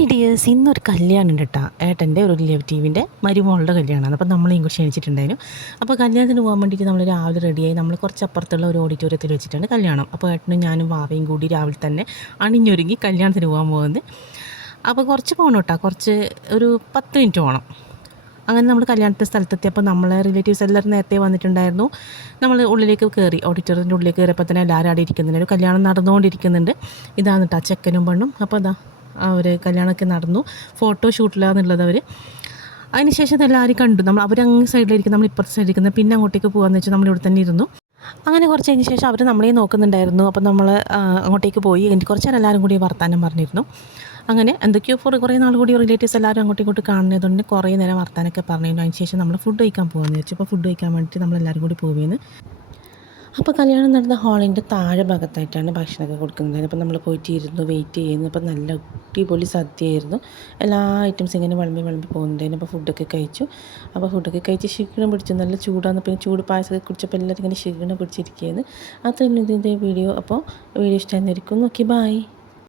Hi dears, ഇന്നൊരു കല്യാണം ഉണ്ട് കേട്ടോ. ഏട്ടൻ്റെ ഒരു റിലേറ്റീവിൻ്റെ മരുമോളുടെ കല്യാണമാണ്. അപ്പോൾ നമ്മളെയും കൂടി ക്ഷണിച്ചിട്ടുണ്ടായിരുന്നു. അപ്പോൾ കല്യാണത്തിന് പോകാൻ വേണ്ടിയിട്ട് നമ്മൾ രാവിലെ റെഡിയായി. നമ്മൾ കുറച്ച് അപ്പുറത്തുള്ള ഒരു ഓഡിറ്റോറിയത്തിൽ വെച്ചിട്ടാണ് കല്യാണം. അപ്പോൾ ഏട്ടനും ഞാനും വാവയും കൂടി രാവിലെ തന്നെ അണിഞ്ഞൊരുങ്ങി കല്യാണത്തിന് പോകാൻ പോകുന്നത്. അപ്പോൾ കുറച്ച് പോകണം കേട്ടോ, കുറച്ച് ഒരു 10 മിനിറ്റ് പോകണം. അങ്ങനെ നമ്മൾ കല്യാണത്തെ സ്ഥലത്തെത്തിയപ്പോൾ നമ്മളെ റിലേറ്റീവ്സ് എല്ലാവരും നേരത്തെ വന്നിട്ടുണ്ടായിരുന്നു. നമ്മൾ ഉള്ളിലേക്ക് കയറി, ഓഡിറ്റോറിയത്തിൻ്റെ ഉള്ളിലേക്ക് കയറിയപ്പോൾ തന്നെ എല്ലാവരും അവിടെ ഇരിക്കുന്നുണ്ട്. ഒരു കല്യാണം നടന്നുകൊണ്ടിരിക്കുന്നുണ്ട്. ഇതാണ് കേട്ടോ ചെക്കനും പെണ്ണും. അപ്പോൾ അതാ അവർ കല്യാണമൊക്കെ നടന്നു. ഫോട്ടോ ഷൂട്ടിലാന്നുള്ളത് അവർ. അതിനുശേഷം എല്ലാവരും കണ്ടു. അവരങ്ങ് സൈഡിലിരിക്കും, നമ്മൾ ഇപ്പുറത്തെ സൈഡിലിരിക്കുന്നത്. പിന്നെ അങ്ങോട്ടേക്ക് പോകാമെന്ന് വെച്ചാൽ നമ്മളിവിടെ തന്നെ ഇരുന്നു. അങ്ങനെ കുറച്ച് കഴിഞ്ഞ ശേഷം അവർ നമ്മളെ നോക്കുന്നുണ്ടായിരുന്നു. അപ്പോൾ നമ്മൾ അങ്ങോട്ടേക്ക് പോയി. എനിക്ക് കുറച്ച് നേരം എല്ലാവരും കൂടി വർത്താനം പറഞ്ഞിരുന്നു. അങ്ങനെ എന്തൊക്കെയോ കുറേ നാൾ കൂടി റിലേറ്റീവ്സ് എല്ലാവരും അങ്ങോട്ടും ഇങ്ങോട്ട് കാണുന്നതുകൊണ്ട് കുറേ നേരം വർത്താനൊക്കെ പറഞ്ഞിരുന്നു. അതിന് ശേഷം നമ്മൾ ഫുഡ് കഴിക്കാൻ പോകാമെന്ന് വെച്ചു. അപ്പോൾ ഫുഡ് കഴിക്കാൻ വേണ്ടിയിട്ട് നമ്മളെല്ലാവരും കൂടി പോവുകയെന്ന്. അപ്പോൾ കല്യാണം നടന്ന ഹാളിൻ്റെ താഴെ ഭാഗത്തായിട്ടാണ് ഭക്ഷണമൊക്കെ കൊടുക്കുന്നത്. അപ്പോൾ നമ്മൾ പോയിട്ട് ഇരുന്നു, വെയിറ്റ് ചെയ്യുന്നു. അപ്പോൾ നല്ല അടിപൊളി സദ്യയായിരുന്നു. എല്ലാ ഐറ്റംസ് ഇങ്ങനെ വിളമ്പി പോകുന്നുണ്ടായിരുന്നു. അപ്പോൾ ഫുഡൊക്കെ കഴിച്ചു. അപ്പോൾ ഫുഡൊക്കെ കഴിച്ച് ക്ഷീണം പിടിച്ചു. നല്ല ചൂടാണ്. പിന്നെ ചൂട് പായസമൊക്കെ കുടിച്ചപ്പോൾ എല്ലാവരും ഇങ്ങനെ ക്ഷീണം പിടിച്ചിരിക്കുകയായിരുന്നു. അത്രയും ഇതിൻ്റെ വീഡിയോ. അപ്പോൾ വീഡിയോ ഇഷ്ടമായിരിക്കും. Okay, by.